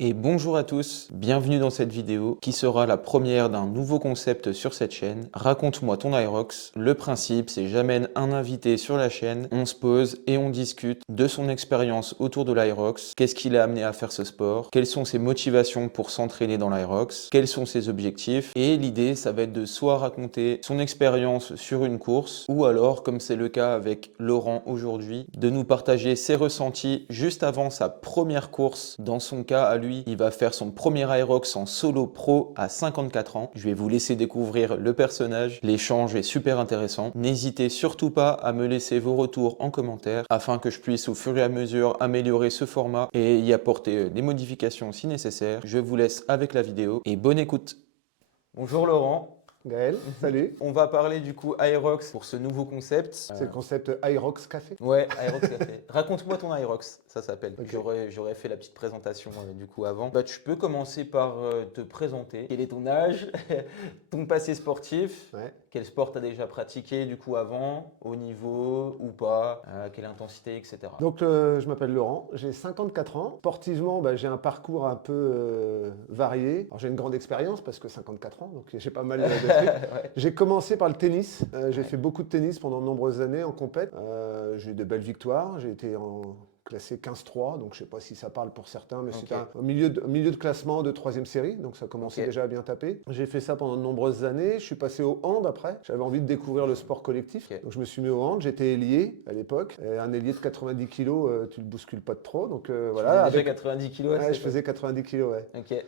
Et bonjour à tous, bienvenue dans cette vidéo qui sera la première d'un nouveau concept sur cette chaîne. Raconte-moi ton Aerox. Le principe, c'est j'amène un invité sur la chaîne, on se pose et on discute de son expérience autour de l'Aerox, qu'est-ce qui l'a amené à faire ce sport, quelles sont ses motivations pour s'entraîner dans l'Aerox, quels sont ses objectifs. Et l'idée, ça va être de soit raconter son expérience sur une course, ou alors, comme c'est le cas avec Laurent aujourd'hui, de nous partager ses ressentis juste avant sa première course. Dans son cas, à lui, il va faire son premier Aerox en solo pro à 54 ans. Je vais vous laisser découvrir le personnage. L'échange est super intéressant. N'hésitez surtout pas à me laisser vos retours en commentaire afin que je puisse au fur et à mesure améliorer ce format et y apporter des modifications si nécessaire. Je vous laisse avec la vidéo et bonne écoute. Bonjour Laurent. Gaël, salut. On va parler du coup Aerox pour ce nouveau concept. C'est le concept Irox Café. Ouais, Aerox Café. Raconte-moi ton Aerox, ça s'appelle. Ok. J'aurais fait la petite présentation du coup avant. Bah, tu peux commencer par te présenter. Quel est ton âge, ton passé sportif, Ouais. quel sport tu as déjà pratiqué du coup avant, au niveau ou pas, quelle intensité, etc. Donc, je m'appelle Laurent, j'ai 54 ans. Sportivement, j'ai un parcours un peu varié. Alors, j'ai une grande expérience parce que 54 ans, donc j'ai pas mal de trucs. Ouais. J'ai commencé par le tennis. J'ai Ouais. fait beaucoup de tennis pendant de nombreuses années en compète. J'ai eu de belles victoires. J'ai été classé 15-3, donc je sais pas si ça parle pour certains, mais Ok. c'était un milieu de classement de troisième série, donc ça commençait Ok. déjà à bien taper. J'ai fait ça pendant de nombreuses années. Je suis passé au hand après. J'avais envie de découvrir le sport collectif, Ok. donc je me suis mis au hand. J'étais ailier à l'époque. Un ailier de 90 kilos, tu le bouscules pas de trop, donc Tu voilà. faisais déjà 90 kilos à Ouais, cette je époque. faisais 90 kilos, ouais. Ok.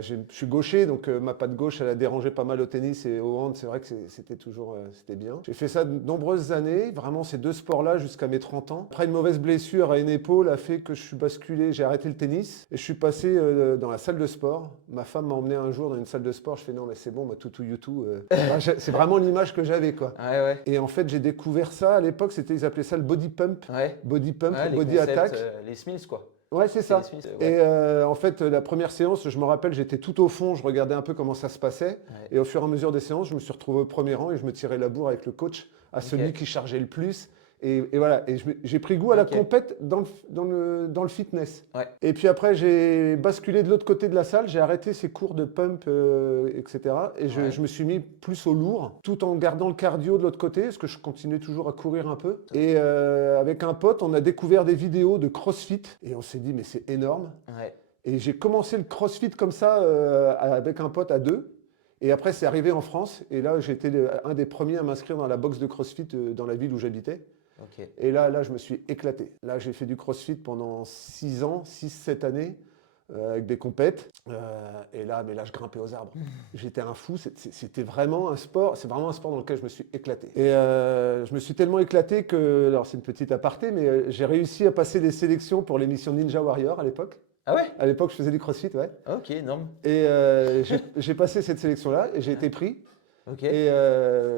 Je suis gaucher, donc ma patte gauche, elle a dérangé pas mal au tennis et au hand. C'est vrai que c'était toujours c'était bien. J'ai fait ça de nombreuses années, vraiment ces deux sports-là jusqu'à mes 30 ans. Après une mauvaise blessure à une épaule a fait que je suis basculé, j'ai arrêté le tennis et je suis passé dans la salle de sport. Ma femme m'a emmené un jour dans une salle de sport. Je fais non, mais c'est bon, moi, toutou youtou. C'est vraiment l'image que j'avais, quoi. Ouais, ouais. Et en fait, j'ai découvert ça. À l'époque, ils appelaient ça le body pump. Ouais. Body pump, Ouais, les body concepts, attack. les Smiths quoi. Ouais, c'est C'est les ça. Smiths, Et ouais. en fait, la première séance, je me rappelle, j'étais tout au fond, je regardais un peu comment ça se passait. Ouais. Et au fur et à mesure des séances, je me suis retrouvé au premier rang et je me tirais la bourre avec le coach, à Ok. celui qui chargeait le plus. Et voilà, et j'ai pris goût à la Ok. compète dans le fitness. Ouais. Et puis après, j'ai basculé de l'autre côté de la salle, j'ai arrêté ces cours de pump, etc. Et Ouais. je me suis mis plus au lourd, tout en gardant le cardio de l'autre côté, parce que je continuais toujours à courir un peu. Et avec un pote, on a découvert des vidéos de CrossFit, et on s'est dit, mais c'est énorme. Ouais. Et j'ai commencé le CrossFit comme ça, avec un pote à deux. Et après, c'est arrivé en France. Et là, j'étais un des premiers à m'inscrire dans la box de CrossFit dans la ville où j'habitais. Ok. Et là, je me suis éclaté. Là, j'ai fait du CrossFit pendant 6 ans, 6, 7 années, avec des compètes. Et là, je grimpais aux arbres. J'étais un fou. C'était vraiment un sport. C'est vraiment un sport dans lequel je me suis éclaté. Et je me suis tellement éclaté que, alors c'est une petite aparté, mais j'ai réussi à passer des sélections pour l'émission Ninja Warrior à l'époque. Ah ouais? À l'époque, je faisais du CrossFit, ouais. Ok, énorme. Et j'ai passé cette sélection-là et j'ai été pris. Ok. Et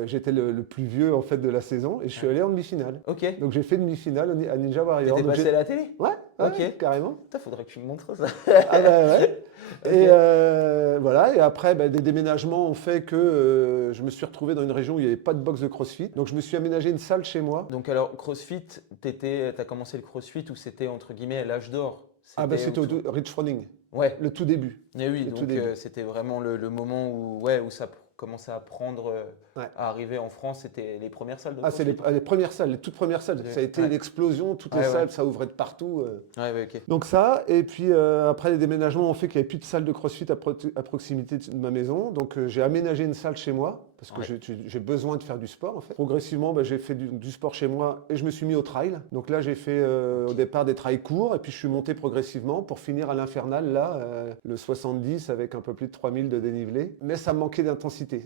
j'étais le plus vieux en fait de la saison et je suis allé en demi-finale. Ok. Donc j'ai fait demi-finale à Ninja Warrior. T'étais Donc, passé à la télé? Ouais, ouais, Ok. carrément. Putain, faudrait que tu me montres ça. Ah bah ouais. Ok. Et voilà, et après, des déménagements ont fait que je me suis retrouvé dans une région où il n'y avait pas de box de CrossFit. Donc je me suis aménagé une salle chez moi. Donc alors, CrossFit, t'as commencé le CrossFit où c'était entre guillemets à l'âge d'or? Ah bah C'était c'était autour. au Rich Froning, Ouais. le tout début. Et oui, Le tout donc début. c'était vraiment le moment où, ouais, où ça commençait à prendre, Ouais. à arriver en France. C'était les premières salles de Ah, c'est CrossFit? les premières salles, les toutes premières salles. Ça a été Ouais. l'explosion, toutes les Ouais, ouais. salles, ça ouvrait de partout. Ouais, ouais, ok. Donc ça, et puis après les déménagements ont fait qu'il n'y avait plus de salle de CrossFit à proximité de ma maison. Donc j'ai aménagé une salle chez moi, parce que Ouais. j'ai besoin de faire du sport en fait. Progressivement, j'ai fait du sport chez moi et je me suis mis au trail. Donc là, j'ai fait au départ des trails courts, et puis je suis monté progressivement pour finir à l'infernal, là, le 70 avec un peu plus de 3000 de dénivelé. Mais ça me manquait d'intensité.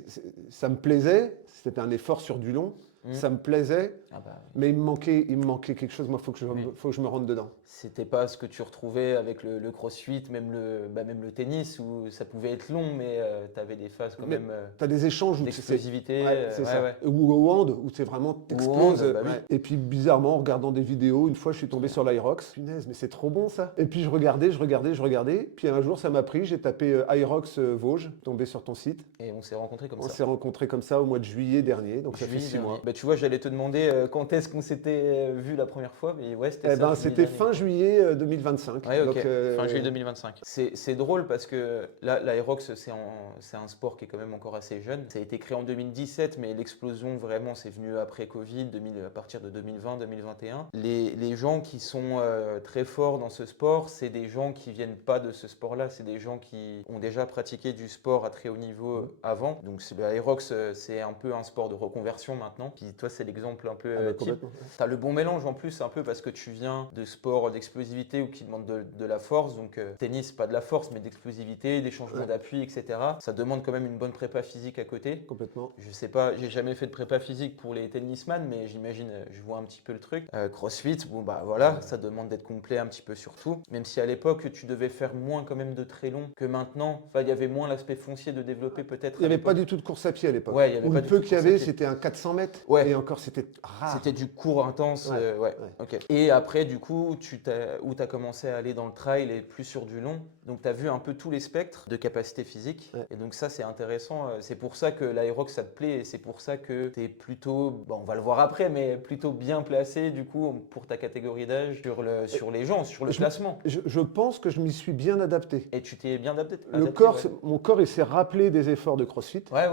Ça me plaisait, c'était un effort sur du long. Ça me plaisait, Ah bah, mais il me manquait quelque chose. Moi, faut que je me rentre dedans. c'était pas ce que tu retrouvais avec le CrossFit, même le tennis où ça pouvait être long, mais tu avais des phases quand Mais même tu as des échanges où d'explosivité. ouais, c'est Ouais, ça. ouais. Ou au hand, où c'est vraiment Ou au t'exploses. hand, bah oui. Ouais. Et puis bizarrement, en regardant des vidéos, une fois je suis tombé sur l'Irox. Punaise, mais c'est trop bon ça. Et puis je regardais. Puis un jour ça m'a pris, j'ai tapé Irox Vosges, tombé sur ton site. Et on s'est rencontrés comme On ça. s'est rencontrés comme ça au mois de juillet dernier, donc ça fait Juillet 6 dernier. mois. Bah, tu vois, j'allais te demander quand est-ce qu'on s'était vu la première fois, mais ouais, c'était Eh ça, ben, juillet c'était dernier. fin juillet 2025. Ouais, ok, Donc, fin juillet 2025. C'est drôle parce que là, l'Aerox, c'est un sport qui est quand même encore assez jeune. Ça a été créé en 2017, mais l'explosion, vraiment, c'est venu après Covid, à partir de 2020-2021. Les gens qui sont très forts dans ce sport, c'est des gens qui viennent pas de ce sport-là, c'est des gens qui ont déjà pratiqué du sport à très haut niveau avant. Donc, l'Aerox, c'est un peu un sport de reconversion maintenant. Puis toi, c'est l'exemple un peu ah bah, type. complètement. Tu as le bon mélange en plus, un peu parce que tu viens de sport d'explosivité ou qui demande de la force. Donc, tennis, pas de la force, mais d'explosivité, des changements Ouais. d'appui, etc. Ça demande quand même une bonne prépa physique à côté. Complètement. Je sais pas, j'ai jamais fait de prépa physique pour les tennisman, mais j'imagine, je vois un petit peu le truc. CrossFit, bon bah voilà, ça demande d'être complet un petit peu sur tout. Même si à l'époque, tu devais faire moins quand même de très long que maintenant. Enfin, il y avait moins l'aspect foncier de développer peut-être Il n'y à avait pas l'époque. du tout de course à pied à l'époque. Ouais, il y avait Ou pas le du peu tout de qu'il y course à avait, pied. c'était un 400 mètres. Ouais. Et encore, c'était rare. C'était du cours intense, Ouais, ouais. ouais. Ok. Et après, du coup, tu as commencé à aller dans le trail et plus sur du long. Donc, tu as vu un peu tous les spectres de capacité physique. Ouais. Et donc, ça, c'est intéressant. C'est pour ça que l'aérox, ça te plaît. Et c'est pour ça que tu es plutôt, bon, on va le voir après, mais plutôt bien placé, du coup, pour ta catégorie d'âge sur les gens, sur le classement. Je pense que je m'y suis bien adapté. Et tu t'es bien adapté. Le adapté, corps, ouais. mon corps, il s'est rappelé des efforts de CrossFit. Ouais,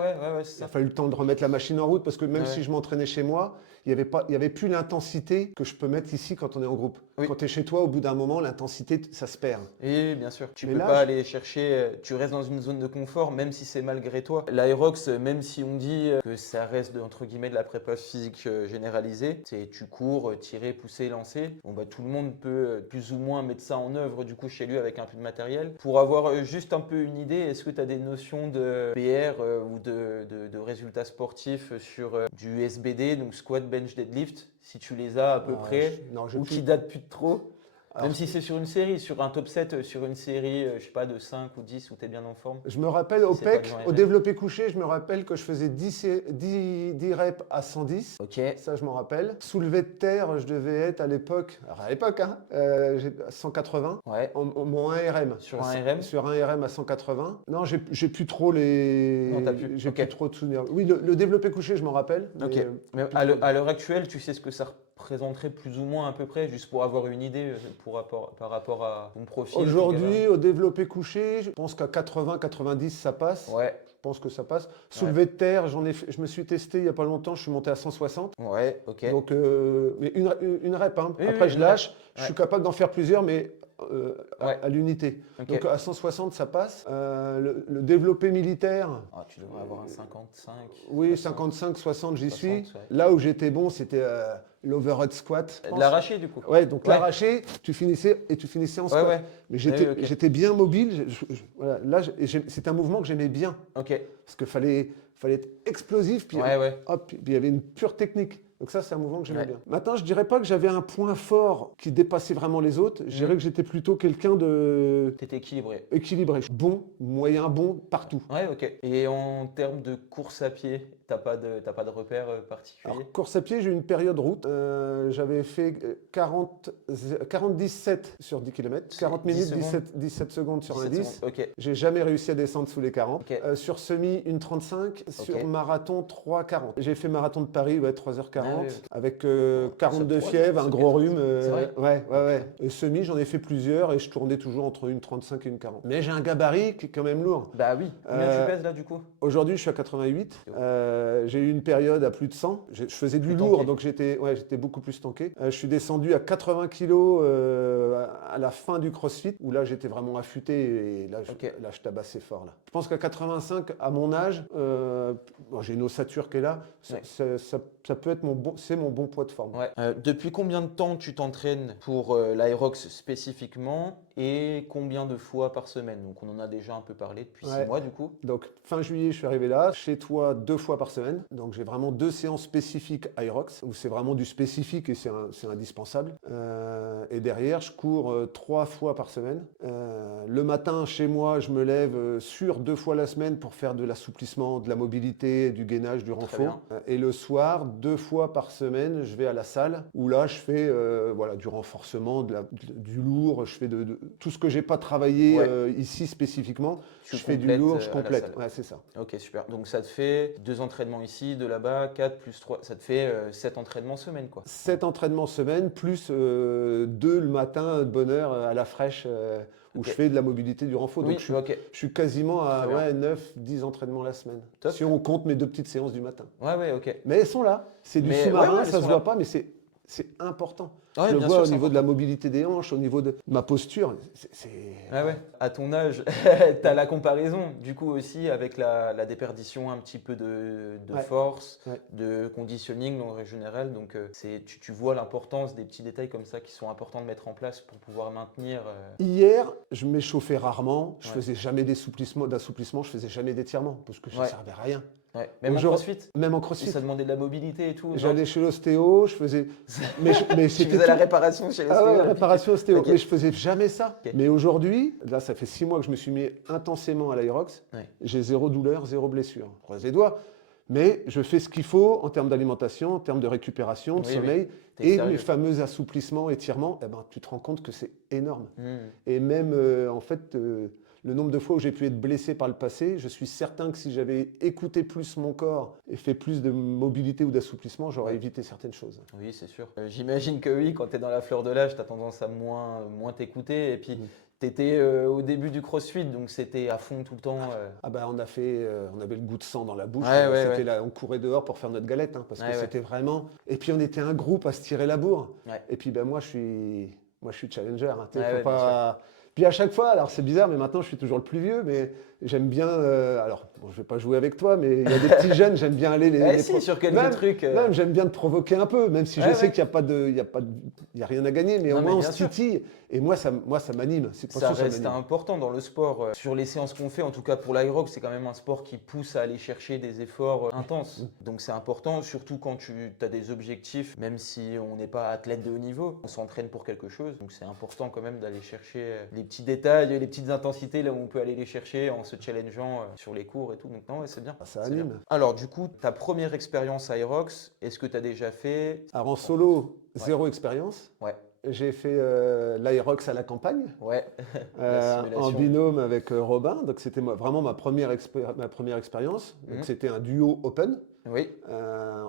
c'est Il a ça. fallu le temps de remettre la machine en route parce que même Ouais. si je m'entraînais chez moi, il n'y avait plus l'intensité que je peux mettre ici quand on est en groupe. Oui. Quand tu es chez toi, au bout d'un moment, l'intensité, ça se perd. Et bien sûr, tu Mais peux là, pas aller chercher, tu restes dans une zone de confort, même si c'est malgré toi. L'aérox, même si on dit que ça reste entre guillemets de la prépa physique généralisée, c'est tu cours, tirer, pousser, lancer. Bon bah tout le monde peut plus ou moins mettre ça en œuvre du coup chez lui avec un peu de matériel. Pour avoir juste un peu une idée, est-ce que tu as des notions de PR ou de résultats sportifs sur du SBD, donc squat, bench, deadlift, si tu les as à peu près, non, j'ai ou plus- qui datent plus de trop? Alors, Même si c'est sur une série, sur un top 7, sur une série, je sais pas, de 5 ou 10 où tu es bien en forme. je me rappelle Si au c'est pas PEC, du au RM. développé couché, je me rappelle que je faisais 10 reps à 110. Ok. Ça, je m'en rappelle. Soulevé de terre, je devais être à l'époque, alors à l'époque, hein, j'ai 180. Ouais. Mon 1 RM. Sur un RM. Sur un RM à 180. Non, j'ai plus trop les. Non, t'as plus. J'ai Ok. plus trop de souvenirs. Oui, le développé couché, je m'en rappelle. Ok. Mais plus à trop. l'heure actuelle, tu sais ce que ça représenterait plus ou moins à peu près, juste pour avoir une idée par rapport à ton profil. ton Aujourd'hui, gabarit. au développé couché, je pense qu'à 80-90, ça passe. Ouais. Je pense que ça passe. Soulevé de terre, je me suis testé il n'y a pas longtemps, je suis monté à 160. Ouais, ok. Donc, mais une rep. Hein. Oui, Après, oui, je une lâche. rep. Je Ouais. suis capable d'en faire plusieurs, mais Ouais. à l'unité. Ok. Donc, à 160, ça passe. Le développé militaire, Ah, tu devrais avoir un 55. oui, 60. 55, 60, j'y 60, suis. ouais. Là où j'étais bon, c'était l'overhead squat. je De pense. l'arracher du coup. Ouais, donc Ouais. l'arracher, tu finissais en squat. Ouais. Mais Oui, ok. j'étais bien mobile. Voilà, là, c'est un mouvement que j'aimais bien. Ok. Parce qu'il fallait être explosif, puis Ouais. hop, puis il y avait une pure technique. Donc ça, c'est un mouvement que j'aimais Ouais. bien. Maintenant, je dirais pas que j'avais un point fort qui dépassait vraiment les autres. Je dirais que j'étais plutôt quelqu'un de T'étais équilibré. équilibré. Bon, moyen, bon, partout. Ouais, ok. Et en termes de course à pied, t'as pas de repère particulier? Alors, course à pied, j'ai eu une période route. J'avais fait 47 sur 10 km. 40 minutes, 17 secondes sur un 17 10. secondes. Ok. J'ai jamais réussi à descendre sous les 40. Ok. Sur semi, une 35. Sur Ok. marathon, 3,40. J'ai fait marathon de Paris, 3h40. Ah oui. Avec 42 Ça, fièvres, un c'est gros bien. rhume. C'est vrai Ouais. Et semi, j'en ai fait plusieurs et je tournais toujours entre une 35 et une 40. Mais j'ai un gabarit qui est quand même lourd. Bah oui. Combien tu pèses là du coup? Aujourd'hui, je suis à 88. J'ai eu une période à plus de 100. Je faisais du Plus lourd, tanké. donc j'étais beaucoup plus tanké. Je suis descendu à 80 kilos à la fin du CrossFit, où là, j'étais vraiment affûté et là, je tabassais fort. Là. Je pense qu'à 85, à mon âge, j'ai une ossature qui est là. Ça peut être c'est mon bon poids de forme. Ouais. Depuis combien de temps tu t'entraînes pour l'aérox spécifiquement et combien de fois par semaine? Donc on en a déjà un peu parlé depuis 6 mois du coup. Donc fin juillet, je suis arrivé là. Chez toi, 2 fois par semaine. Donc j'ai vraiment 2 séances spécifiques Aerox, où c'est vraiment du spécifique et c'est indispensable. Et derrière, je cours 3 fois par semaine. Le matin, chez moi, je me lève sur 2 fois la semaine pour faire de l'assouplissement, de la mobilité, du gainage, du renfort. Et le soir, 2 fois fois par semaine, je vais à la salle où là, je fais voilà, du renforcement, du lourd, je fais tout ce que j'ai pas travaillé Ouais. ici spécifiquement. Tu Je fais du complètes lourd, je à la complète. salle. Ouais, c'est ça. Ok, super. Donc ça te fait 2 entraînements ici, 2 là-bas, 4 plus 3. Ça te fait 7 entraînements semaine, quoi. 7 entraînements semaine, plus 2 le matin de bonne heure à la fraîche où Ok. je fais de la mobilité du renfort. Donc Oui, ok. je suis quasiment à Très bien. ouais, 9-10 entraînements la semaine. Top. Si on compte mes 2 petites séances du matin. Ouais, ok. Mais elles sont là. C'est du Mais sous-marin, elles ça se sont voit là. pas, mais c'est important. Ouais, Je le bien vois sûr, au c'est niveau de la important. mobilité des hanches, au niveau de ma posture. Ouais. À ton âge, tu as la comparaison, du coup, aussi avec la déperdition un petit peu de Ouais. force, Ouais. de conditioning en règle générale. Donc, tu vois l'importance des petits détails comme ça qui sont importants de mettre en place pour pouvoir maintenir. Hier, je m'échauffais rarement, je Ouais. faisais jamais d'assouplissement, je faisais jamais d'étirement parce que ça Ouais. servait à rien. Ouais. Même en Aujourd'hui- crossfit, Même en si crossfit. ça demandait de la mobilité et tout. non, J'allais chez l'ostéo, je faisais. Mais tu c'était faisais la tout. réparation chez Ah l'ostéo. ouais, et puis réparation ostéo. Ok. Mais je faisais jamais ça. Ok. Mais aujourd'hui, là, ça fait 6 mois que je me suis mis intensément à l'Aerox. Ouais. J'ai zéro douleur, zéro blessure. Je croise les doigts. Mais je fais ce qu'il faut en termes d'alimentation, en termes de récupération, de Oui, sommeil. T'es Et sérieux. mes fameux assouplissements, étirements, eh ben, tu te rends compte que c'est énorme. Hmm. Et même, en fait, le nombre de fois où j'ai pu être blessé par le passé, je suis certain que si j'avais écouté plus mon corps et fait plus de mobilité ou d'assouplissement, j'aurais Ouais. évité certaines choses. Oui, c'est sûr. J'imagine que oui, quand tu es dans la fleur de l'âge, tu as tendance à moins t'écouter. Et puis, Mm. tu étais au début du CrossFit, donc c'était à fond tout le temps. Ah bah on avait le goût de sang dans la bouche. Ouais, ouais, C'était ouais. là, on courait dehors pour faire notre galette, hein, parce que Ouais, ouais. c'était vraiment. Et puis on était un groupe à se tirer la bourre. Ouais. Et puis ben moi je suis challenger. Hein, tu sais, Ouais, faut ouais, bien pas. Puis à chaque fois, alors c'est bizarre, mais maintenant je suis toujours le plus vieux, mais j'aime bien. Alors bon, je vais pas jouer avec toi, mais il y a des petits jeunes, j'aime bien aller Eh si, sur quelques même, trucs. même j'aime bien te provoquer un peu, même si je Ouais, sais ouais. qu'il n'y a pas de, il y a rien à gagner, mais Non, au mais moins on bien se sûr. titille. Et moi ça m'anime. C'est Ça pour ça reste m'anime. important dans le sport. Sur les séances qu'on fait, en tout cas pour l'Aerox, c'est quand même un sport qui pousse à aller chercher des efforts intenses. Donc c'est important, surtout quand tu as des objectifs, même si on n'est pas athlète de haut niveau, on s'entraîne pour quelque chose. Donc c'est important quand même d'aller chercher les petits détails, les petites intensités là où on peut aller les chercher en se challengeant sur les cours et tout. Donc non, ouais, c'est bien. Ça C'est bien. anime. Alors du coup, ta première expérience Aerox, est-ce que tu as déjà fait? Alors en solo, Ouais. zéro expérience. Ouais, J'ai fait l'Aerox à la campagne, ouais, la en simulation. binôme avec Robin. Donc c'était vraiment ma première expérience. Donc Mhm. c'était un duo open Oui.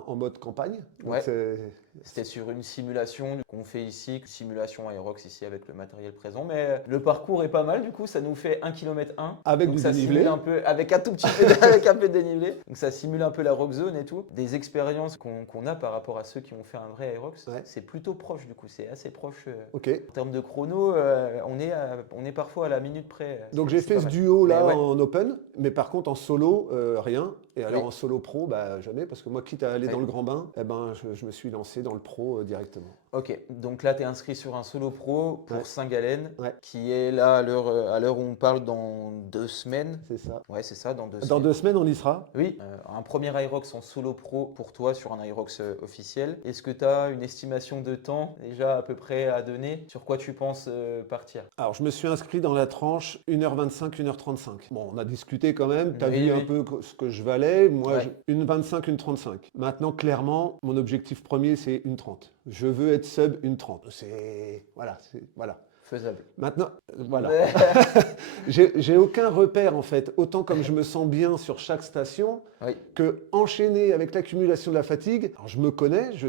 en mode campagne. Donc Ouais. C'était sur une simulation qu'on fait ici, simulation Aerox ici avec le matériel présent. Mais le parcours est pas mal, du coup, ça nous fait 1 km 1. Avec Donc du ça dénivelé. simule un peu, avec un tout petit peu, avec un peu de dénivelé. Donc ça simule un peu la rock zone et tout. Des expériences qu'on a par rapport à ceux qui ont fait un vrai Aerox, Ouais. c'est plutôt proche du coup, c'est assez proche. Ok. En termes de chrono, on est parfois à la minute près. Donc C'est- j'ai c'est fait pas ce mal. duo là Mais ouais. en open, mais par contre en solo, rien. Et alors Oui. en solo pro, bah jamais, parce que moi quitte à aller Oui. dans le grand bain, eh ben, je me suis lancé dans le pro directement. Ok, donc là tu es inscrit sur un solo pro pour Ouais. Saint-Gallen, Ouais. qui est là à l'heure où on parle dans 2 semaines. C'est ça. Ouais, c'est ça, dans 2 Dans semaines. 2 semaines, on y sera. Oui, un premier Aerox en solo pro pour toi sur un Aerox officiel. Est-ce que tu as une estimation de temps déjà à peu près à donner? Sur quoi tu penses partir? Alors, je me suis inscrit dans la tranche 1h25, 1h35. Bon, on a discuté quand même. Tu as Oui, vu oui. un peu ce que je valais. Moi, Ouais. 1h25, 1h35. Maintenant, clairement, mon objectif premier, c'est 1h30. Je veux être sub 1h30. Voilà. Faisable. Maintenant, voilà. J'ai aucun repère en fait. Autant comme je me sens bien sur chaque station, Oui. que enchaîner avec l'accumulation de la fatigue. Alors, je me connais, je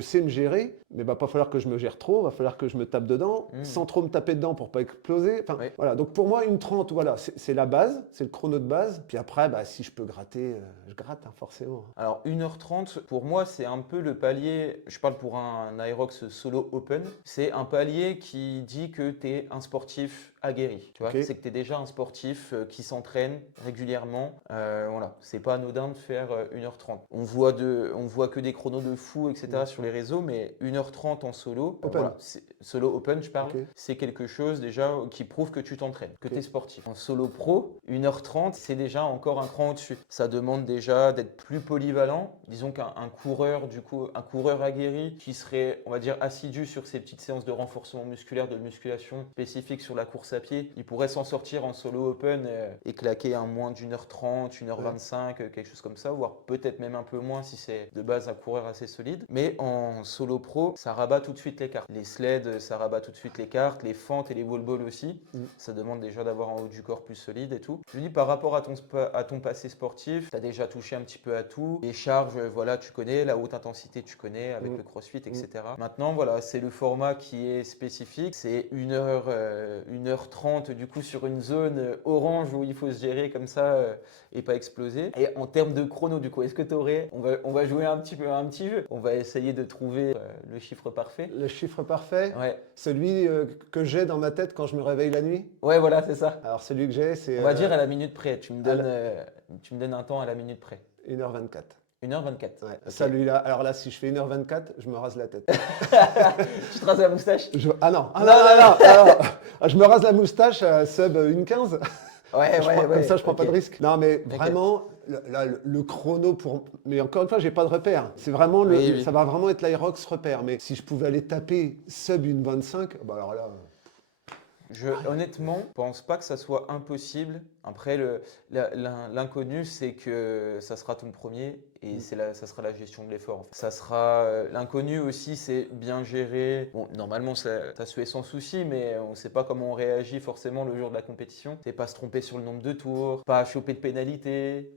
sais me gérer, mais va pas falloir que je me gère trop, va falloir que je me tape dedans, sans trop me taper dedans pour pas exploser. Enfin, Oui. voilà. Donc pour moi, 1h30, voilà, c'est la base, c'est le chrono de base. Puis après, bah, si je peux gratter, je gratte hein, forcément. Alors 1h30, pour moi, c'est un peu le palier, je parle pour un Aerox solo open, c'est un palier qui dit que tu es un sportif aguerri. Tu vois, Ok. c'est que tu es déjà un sportif qui s'entraîne régulièrement. Voilà, c'est pas anodin de faire 1h30. On voit que des chronos de fou, etc. sur les réseaux, mais 1h30 en solo, Open. voilà, solo open, je parle, Ok. c'est quelque chose déjà qui prouve que tu t'entraînes, que Ok. tu es sportif. En solo pro, 1h30, c'est déjà encore un cran au-dessus. Ça demande déjà d'être plus polyvalent. Disons qu'un coureur, du coup, un coureur aguerri qui serait, on va dire, assidu sur ces petites séances de renforcement musculaire, de musculation spécifique sur la course à pied, il pourrait s'en sortir en solo open et claquer un moins d'1h30, 1h25, quelque chose comme ça, voire peut-être même un peu moins si c'est de base un coureur assez solide. Mais en solo pro, ça rabat tout de suite les cartes. Les sleds, ça rabat tout de suite les cartes, les fentes et les wall balls aussi. Ça demande déjà d'avoir un haut du corps plus solide et tout. Je dis par rapport à ton passé sportif, tu as déjà touché un petit peu à tout. Les charges, voilà, tu connais, la haute intensité, tu connais avec le crossfit, etc. Maintenant, voilà, c'est le format qui est spécifique. C'est 1h30 du coup sur une zone orange où il faut se gérer comme ça et pas exploser. Et en termes de chrono, du coup, est-ce que tu aurais, on va jouer un petit peu à un petit jeu. On va essayer de trouver le chiffre parfait. Le chiffre parfait, Ouais. celui que j'ai dans ma tête quand je me réveille la nuit. Ouais, voilà, c'est ça. Alors celui que j'ai, c'est On va dire à la minute près. Tu me donnes un temps à la minute près. 1h24. 1h24. Ouais. Ok. Celui-là, alors là, si je fais 1h24, je me rase la tête. Tu te rases la moustache? Ah non, ah, je me rase la moustache à sub 1h15. Ouais, Comme ça, je prends pas ok. de risque. Non, mais vraiment, là, le chrono pour. Mais encore une fois, j'ai pas de repère. C'est vraiment Oui. ça va vraiment être l'Aerox repère. Mais si je pouvais aller taper sub 1h25, bah alors là. Honnêtement, je pense pas que ça soit impossible. Après, l'inconnu, c'est que ça sera ton premier et ça sera la gestion de l'effort. En fait. Ça sera l'inconnu aussi, c'est bien gérer. Bon, normalement, ça se fait sans souci, mais on ne sait pas comment on réagit forcément le jour de la compétition. C'est pas se tromper sur le nombre de tours, pas choper de pénalité.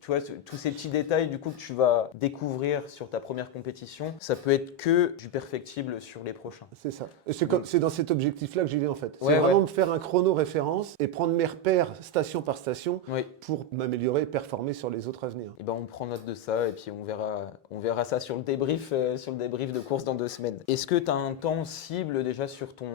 Tu vois, tous ces petits détails du coup que tu vas découvrir sur ta première compétition, ça peut être que du perfectible sur les prochains. C'est ça. C'est dans cet objectif-là que j'y vais en fait. C'est Ouais, vraiment me faire un chrono référence et prendre mes repères station par station pour m'améliorer et performer sur les autres à venir. Et ben on prend note de ça et puis on verra ça sur le débrief de course dans 2 semaines. Est-ce que tu as un temps cible déjà sur ton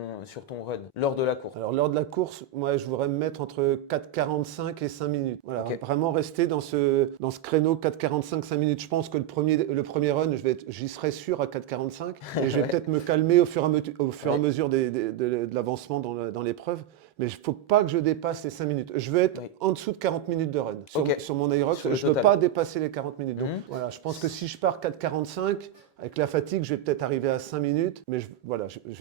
run lors de la course? Alors lors de la course, moi je voudrais me mettre entre 4,45 et 5 minutes. Voilà, vraiment rester dans ce créneau 4,45, 5 minutes. Je pense que le premier run, j'y serai sûr à 4,45 et je vais peut-être me calmer au fur et à mesure de l'avancement dans l'épreuve. Mais il ne faut pas que je dépasse les 5 minutes. Je veux être en dessous de 40 minutes de run. Sur mon Aerox, je ne veux pas dépasser les 40 minutes. Donc voilà, je pense que si je pars 4,45, avec la fatigue, je vais peut-être arriver à 5 minutes. Mais je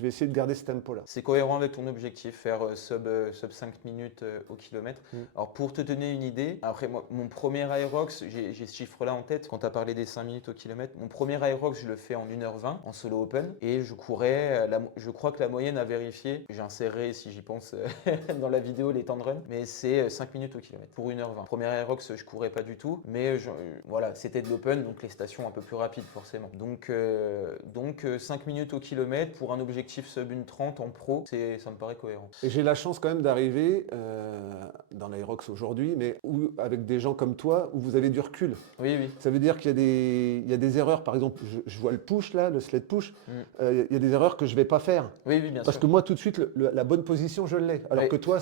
vais essayer de garder ce tempo-là. C'est cohérent avec ton objectif, faire sub 5 minutes au kilomètre. Alors pour te donner une idée, après moi, mon premier Aerox, j'ai ce chiffre-là en tête quand tu as parlé des 5 minutes au kilomètre. Mon premier Aerox, je le fais en 1h20 en solo open et je courais, je crois que la moyenne à vérifier, j'insérerai si j'y pense dans la vidéo les temps de run, mais c'est 5 minutes au kilomètre pour 1h20. Premier Aerox, je courais pas du tout, mais voilà, c'était de l'open, donc les stations un peu plus rapides forcément. Donc 5 minutes au kilomètre pour un objectif sub 1h30 en pro, ça me paraît cohérent. Et j'ai la chance quand même d'arriver dans l'Aerox aujourd'hui, mais avec des gens comme toi, où vous avez du recul. Oui. Ça veut dire qu'il y a des erreurs, par exemple, je vois le push là, le sled push, il y a des erreurs que je ne vais pas faire. Oui, bien sûr. Parce que moi, tout de suite, la bonne position, je l'ai. Alors que toi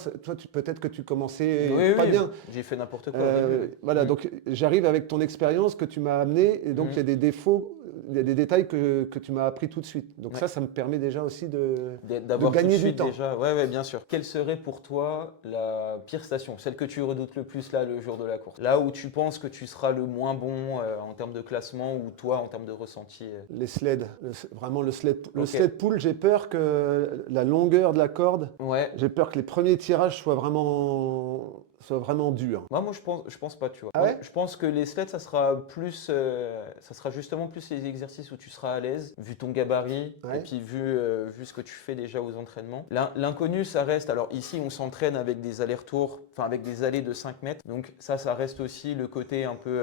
peut-être que tu commençais pas bien. J'ai fait n'importe quoi. Voilà, donc j'arrive avec ton expérience que tu m'as amené, et donc il y a des défauts, il y a des détails que tu m'as appris tout de suite. Donc ça me permet déjà aussi de gagner du temps. Déjà. Ouais, bien sûr. Quelle serait pour toi la pire station, celle que tu redoutes le plus là le jour de la course? Là où tu penses que tu seras le moins bon en termes de classement ou toi en termes de ressenti? Les sleds, vraiment le sled pull, j'ai peur que la longueur de la corde, j'ai peur que les premiers tirages soient vraiment durs. Moi je pense pas, tu vois. Ah ouais? Je pense que les sleds ça sera justement plus les exercices où tu seras à l'aise vu ton gabarit et puis vu ce que tu fais déjà aux entraînements. L'inconnu ça reste, alors ici on s'entraîne avec des allers-retours, enfin avec des allées de 5 mètres, donc ça reste aussi le côté un peu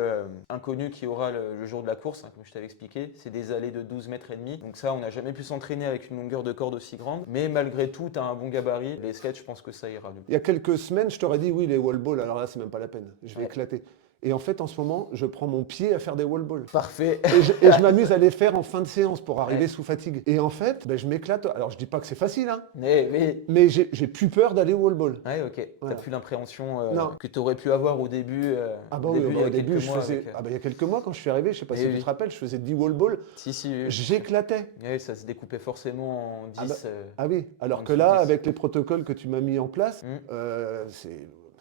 inconnu qui aura le jour de la course, comme je t'avais expliqué, c'est des allées de 12 mètres et demi, donc ça on n'a jamais pu s'entraîner avec une longueur de corde aussi grande, mais malgré tout tu as un bon gabarit, les sleds je pense que ça ira. Il y a quelques semaines je t'aurais dit oui les wall balls, alors là c'est même pas la peine, je vais éclater. Et en fait, en ce moment, je prends mon pied à faire des wall balls. Parfait. Et je m'amuse à les faire en fin de séance pour arriver sous fatigue. Et en fait, je m'éclate. Alors, je dis pas que c'est facile, hein, mais j'ai plus peur d'aller au wall ball. Ouais, ok. Voilà. T'as plus l'impression que tu aurais pu avoir au début. Au début, je faisais. Il y a quelques mois, quand je suis arrivé, je sais pas si tu te rappelles, je faisais 10 wall balls. Si. J'éclatais. Ouais, ça se découpait forcément en 10. Oui. Alors que là, avec les protocoles que tu m'as mis en place,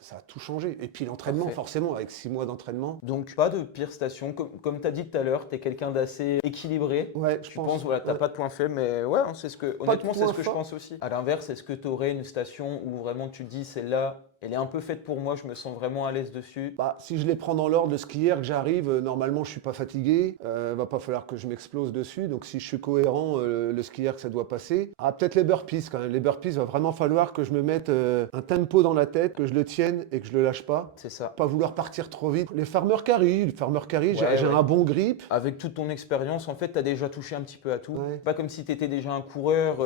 ça a tout changé. Et puis l'entraînement, Parfait. forcément, avec 6 mois d'entraînement. Donc, pas de pire station. Comme tu as dit tout à l'heure, tu es quelqu'un d'assez équilibré. Ouais, je Tu penses, pense. voilà, t'as Ouais. pas de point faible, mais ouais, hein, honnêtement, c'est point ce que je fort. pense aussi. À l'inverse, est-ce que tu aurais une station où vraiment tu te dis, celle-là, elle est un peu faite pour moi, je me sens vraiment à l'aise dessus? Bah, si je les prends dans l'ordre, le skieur que j'arrive, normalement je suis pas fatigué, va pas falloir que je m'explose dessus, donc si je suis cohérent, le skieur que ça doit passer. Ah, peut-être les burpees quand même, les burpees, va vraiment falloir que je me mette un tempo dans la tête, que je le tienne et que je le lâche pas. C'est ça. Pas vouloir partir trop vite. Les farmer carry, j'ai Ouais, j'ai ouais. un bon grip. Avec toute ton expérience, en fait, tu as déjà touché un petit peu à tout. Ouais. Pas comme si tu étais déjà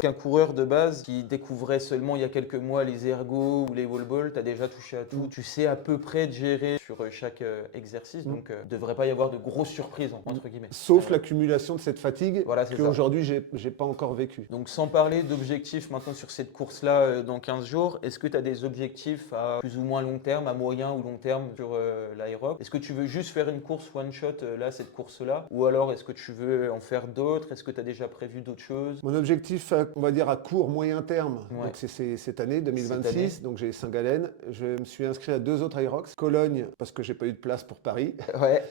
qu'un coureur de base qui découvrait seulement il y a quelques mois les ergots ou les wall balls. Tu as déjà touché à tout. Tu sais à peu près de gérer sur chaque exercice. Donc, il ne devrait pas y avoir de grosses surprises, entre guillemets. Sauf l'accumulation de cette fatigue Voilà, c'est ça. qu'aujourd'hui j'ai pas encore vécu. Donc, sans parler d'objectifs maintenant sur cette course-là dans 15 jours, est-ce que tu as des objectifs à plus ou moins long terme, à moyen ou long terme sur l'Aerox? Est-ce que tu veux juste faire une course one-shot, cette course-là? Ou alors est-ce que tu veux en faire d'autres? Est-ce que tu as déjà prévu d'autres choses? Mon objectif, on va dire à court, moyen terme, Ouais. donc c'est cette année, 2026, Cette année. donc j'ai Saint-Gallen. Je me suis inscrit à 2 autres Aerox. Cologne, parce que j'ai pas eu de place pour Paris. Ouais.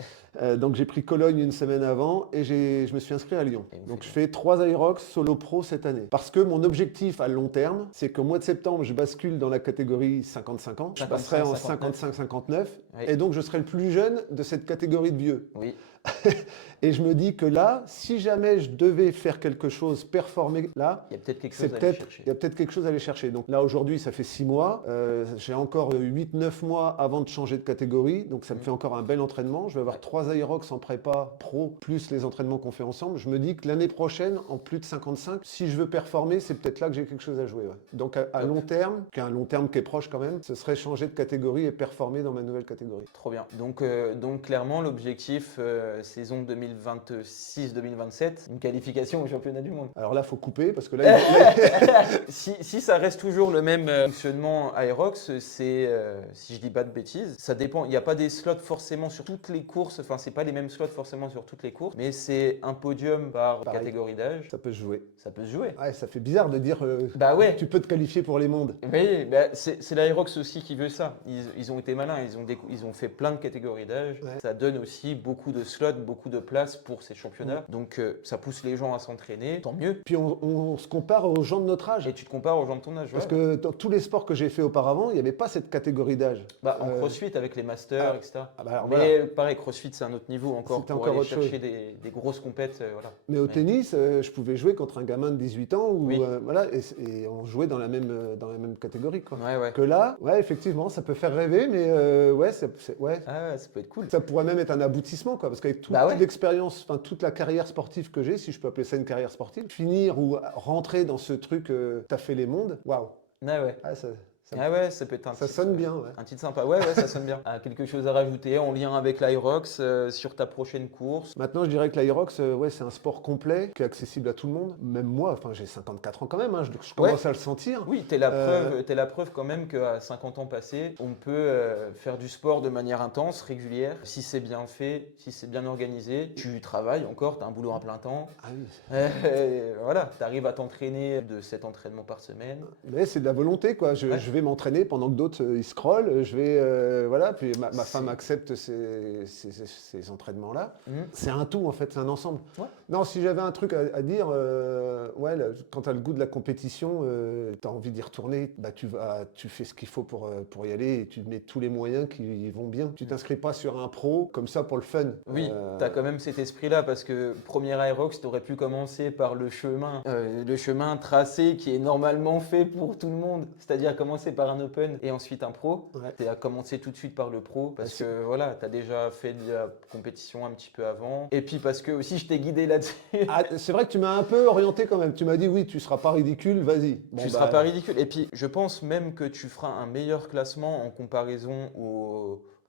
Donc j'ai pris Cologne une semaine avant et je me suis inscrit à Lyon. Et vous Donc faites je fais 3 Aerox solo pro cette année. Parce que mon objectif à long terme, c'est qu'au mois de septembre, je bascule dans la catégorie 55 ans. Je 55, passerai en 59. 55-59 Oui. et donc je serai le plus jeune de cette catégorie de vieux. Oui. Et je me dis que là, si jamais je devais faire quelque chose, performer là, Il y a peut-être quelque c'est chose à aller peut-être, chercher. il y a peut-être quelque chose à aller chercher. Donc là, aujourd'hui, ça fait 6 mois. J'ai encore 8-9 mois avant de changer de catégorie. Donc ça me fait encore un bel entraînement. Je vais avoir 3 Aerox en prépa pro, plus les entraînements qu'on fait ensemble. Je me dis que l'année prochaine, en plus de 55, si je veux performer, c'est peut-être là que j'ai quelque chose à jouer. Ouais. Donc à long terme, qu'un long terme qui est proche quand même, ce serait changer de catégorie et performer dans ma nouvelle catégorie. Trop bien. Donc clairement, l'objectif saison 2026-2027, une qualification au championnat du monde. Alors là, il faut couper parce que là, Si ça reste toujours le même fonctionnement Aerox, c'est, si je dis pas de bêtises, ça dépend. Il n'y a pas des slots forcément sur toutes les courses, enfin, c'est pas les mêmes slots forcément sur toutes les courses, mais c'est un podium par Pareil. catégorie d'âge. ça peut se jouer. Ça peut se jouer. Ouais, ça fait bizarre de dire Bah ouais. tu peux te qualifier pour les mondes. Oui, bah c'est l'Aerox aussi qui veut ça. Ils ont été malins, ils ont fait plein de catégories d'âge. Ouais. Ça donne aussi beaucoup de slots, beaucoup de places pour ces championnats. Donc ça pousse les gens à s'entraîner, tant mieux. Puis on se compare aux gens de notre âge. Et tu te compares aux gens de ton âge. Parce ouais. que dans tous les sports que j'ai fait auparavant, il n'y avait pas cette catégorie d'âge. Bah, en crossfit avec les masters, etc. Ah bah alors Mais voilà. pareil, crossfit c'est un autre niveau encore C'était pour encore aller autre chercher chose. des grosses compètes. Voilà. Mais au Ouais. tennis, je pouvais jouer contre un gamin de 18 ans ou Oui. voilà, et on jouait dans la même catégorie. Quoi. Ouais, ouais. Que là, ouais, effectivement, ça peut faire rêver, mais ouais, ouais. Ah, ça peut être cool. Ça pourrait même être un aboutissement, quoi, parce qu'avec toute Bah ouais. l'expérience, enfin toute la carrière sportive que j'ai, si je peux appeler ça une carrière sportive, finir ou rentrer dans ce truc, t'as fait les mondes, waouh, Ah ouais. ah, ça Ah ouais, ça peut être un ça titre, sonne bien, ouais. un titre sympa. Ouais, ça sonne bien. Quelque chose à rajouter en lien avec l'Aerox sur ta prochaine course? Maintenant, je dirais que l'Aerox, ouais, c'est un sport complet qui est accessible à tout le monde. Même moi, enfin, j'ai 54 ans quand même, hein, je commence à le sentir. Oui, t'es la preuve quand même qu'à 50 ans passés, on peut faire du sport de manière intense, régulière. Si c'est bien fait, si c'est bien organisé, tu travailles encore, tu as un boulot à plein temps. Ah oui. Voilà, tu arrives à t'entraîner de 7 entraînements par semaine. Mais c'est de la volonté, quoi. Je vais m'entraîner pendant que d'autres, ils scrollent. Je vais, voilà. Puis ma femme accepte ces entraînements-là. C'est un tout, en fait, c'est un ensemble. Ouais. Non, si j'avais un truc à dire, ouais, quand tu as le goût de la compétition, tu as envie d'y retourner, bah, tu fais ce qu'il faut pour y aller et tu mets tous les moyens qui vont bien. Tu t'inscris pas sur un pro comme ça pour le fun. Oui, tu as quand même cet esprit-là parce que premier Aerox, tu aurais pu commencer par le chemin tracé qui est normalement fait pour tout le monde, c'est-à-dire commencer par un open et ensuite un pro. Ouais. Tu as commencé tout de suite par le pro parce que voilà, tu as déjà fait de la compétition un petit peu avant. Et puis parce que aussi je t'ai guidé là-dessus. Ah, c'est vrai que tu m'as un peu orienté quand même. Tu m'as dit oui, tu seras pas ridicule, vas-y. Bon, Tu seras pas ridicule. Et puis je pense même que tu feras un meilleur classement en comparaison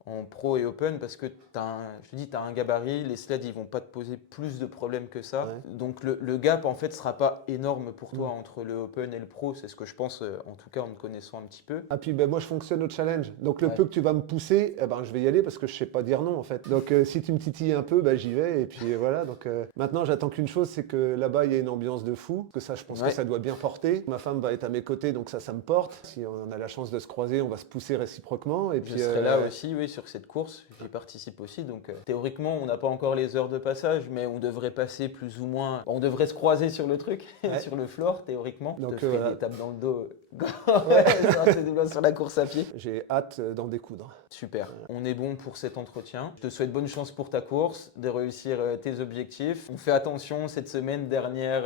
en pro et open parce que je te dis, tu as un gabarit, les sleds ils vont pas te poser plus de problèmes que ça. Ouais. Donc le gap en fait sera pas énorme pour toi Mm. entre le open et le pro, c'est ce que je pense en tout cas en te connaissant un petit peu. Ah puis ben, moi je fonctionne au challenge. Donc le Ouais. peu que tu vas me pousser, eh ben, je vais y aller parce que je sais pas dire non en fait. Donc si tu me titilles un peu, ben, j'y vais. Et puis voilà. Donc maintenant j'attends qu'une chose, c'est que là-bas il y a une ambiance de fou. Que ça, je pense Ouais. que ça doit bien porter. Ma femme va être à mes côtés, donc ça me porte. Si on a la chance de se croiser, on va se pousser réciproquement. Et Je puis serai là aussi, oui, sur cette course. J'y participe aussi. Donc, théoriquement, on n'a pas encore les heures de passage, mais on devrait passer plus ou moins. On devrait se croiser sur le truc, Ouais. sur le floor, théoriquement. Donc, je te ferai voilà. des tapes dans le dos. Ouais, sur la course à pied. J'ai hâte d'en découdre. Super. On est bon pour cet entretien. Je te souhaite bonne chance pour ta course, de réussir tes objectifs. On fait attention cette semaine, dernière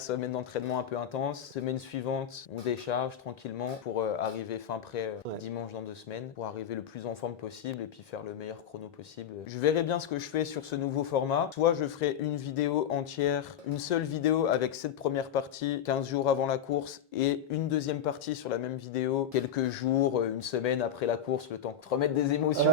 semaine d'entraînement un peu intense. Semaine suivante, on décharge tranquillement pour arriver fin prêt dimanche dans 2 semaines, pour arriver le plus en forme possible et puis faire le meilleur chrono possible. Je verrai bien ce que je fais sur ce nouveau format. Soit je ferai une vidéo entière, une seule vidéo avec cette première partie 15 jours avant la course et une deuxième partie sur la même vidéo quelques jours, une semaine après la course, le temps de te remettre des émotions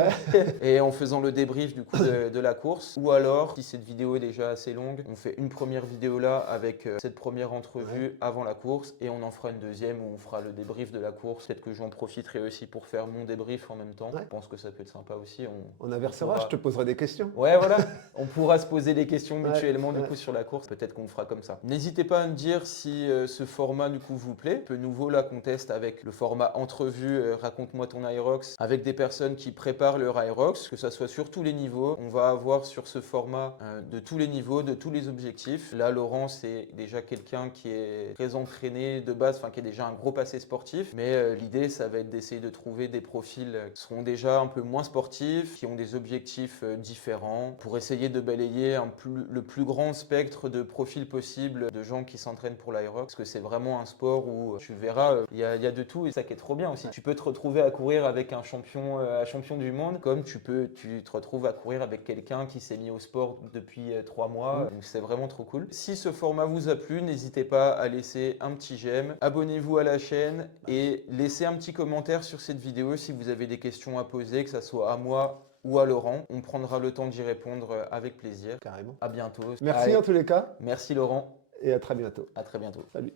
et en faisant le débrief du coup de la course. Ou alors, si cette vidéo est déjà assez longue, on fait une première vidéo là avec cette première entrevue avant la course et on en fera une deuxième où on fera le débrief de la course. Peut-être que j'en profiterai aussi pour faire mon débrief en même temps. Ouais. Je pense que ça peut être sympa aussi. On inversera, pourra- je te poserai des questions. Ouais, voilà. On pourra se poser des questions mutuellement du ouais. coup sur la course. Peut-être qu'on le fera comme ça. N'hésitez pas à me dire si ce format du coup vous plaît. Un peu nouveau là qu'on teste avec le format entrevue raconte-moi ton Aerox avec des personnes qui préparent leur Aerox, que ça soit sur tous les niveaux. On va avoir sur ce format de tous les niveaux, de tous les objectifs. Là, Laurent, c'est déjà quelqu'un qui est très entraîné de base, enfin qui est déjà un gros passé sportif. Mais l'idée, ça va être d'essayer de trouver des profils qui seront déjà un peu moins sportifs, qui ont des objectifs différents, pour essayer de balayer le plus grand spectre de profils possibles de gens qui s'entraînent pour l'Aerox. Parce que c'est vraiment un sport où tu verras, il y a de tout et ça qui est trop bien aussi. Tu peux te retrouver à courir avec un champion du monde, comme tu te retrouves à courir avec quelqu'un qui s'est mis au sport depuis 3 mois. Donc c'est vraiment trop cool. Si ce format vous a plu, n'hésitez pas à laisser un petit j'aime, abonnez-vous à la chaîne et laissez un petit commentaire sur cette vidéo si vous avez des questions à poser, que ce soit à moi ou à Laurent. On prendra le temps d'y répondre avec plaisir. Carrément. À bientôt. Merci Allez. en tous les cas Merci Laurent. et à très bientôt. À très bientôt. Salut.